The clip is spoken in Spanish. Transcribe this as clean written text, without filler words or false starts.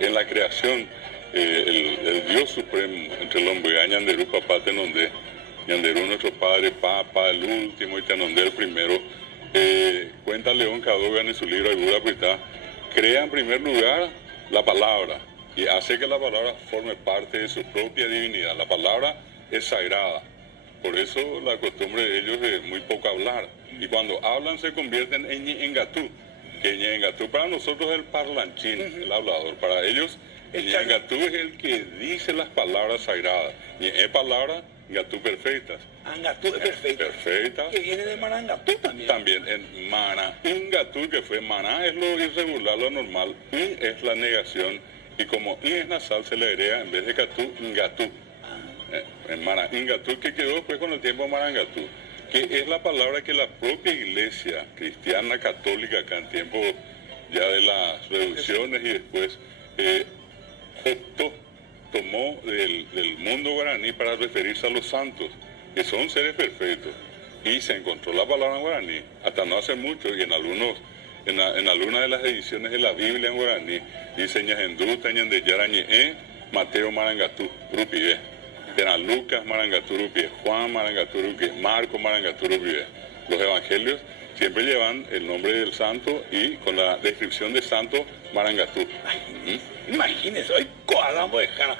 en la creación, el Dios supremo entre el hombre, Ñanderú, papá, Tenondé, Ñanderú, nuestro padre, Papa, el último, y Tenondé, el primero, cuenta León Cadogan en su libro Algura Pritá, crea en primer lugar la palabra y hace que la palabra forme parte de su propia divinidad. La palabra es sagrada, por eso la costumbre de ellos es muy poco hablar, y cuando hablan se convierten en Ñengatú, que Ñengatú para nosotros es el parlanchín, el hablador, para ellos Ñengatú es el que dice las palabras sagradas, es palabra Ngatú perfectas. Angatú es perfecta. Perfecta. Que viene de Marangatú también. También en Mana, Ingatú, que fue Maná, es lo irregular, lo normal. In es la negación. Y como In es nasal, se le agrega en vez de Catú, Ngatú. En Mana, Ingatú, que quedó después con el tiempo Marangatú. Que es la palabra que la propia iglesia cristiana católica, acá en tiempo ya de las reducciones y después, tomó del mundo guaraní para referirse a los santos, que son seres perfectos, y se encontró la palabra en guaraní, hasta no hace mucho, y en algunas de las ediciones de la Biblia en guaraní, dice Ñahendú, Tañandeyara, Mateo Marangatú, Rupié, Lucas Marangatú, Rupié, Juan Marangatú, Rupié, Marco Marangatú, Rupié. Los evangelios siempre llevan el nombre del santo y con la descripción de santo Marangatú. Imagínese, hoy coalamos de cara.